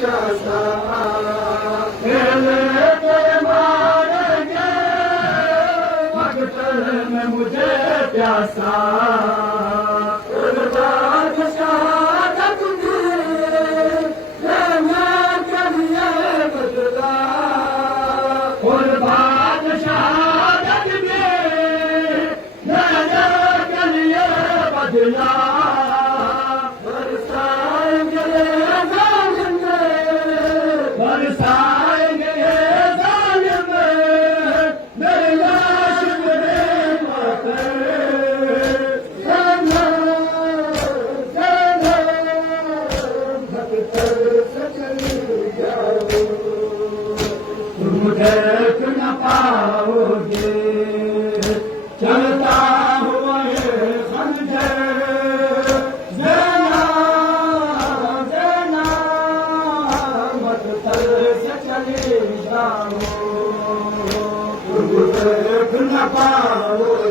प्यासा तेरे मारेंगे मकतल में मुझे प्यासा शहादत बदला बरसाएंगे बरसाएंगे जालिम मेरी लाश मेरे माथे तुम देख न पाओगे चलता हुआ ये खंजर देना देना मत थल से चले जाओ तुम देख न पाओगे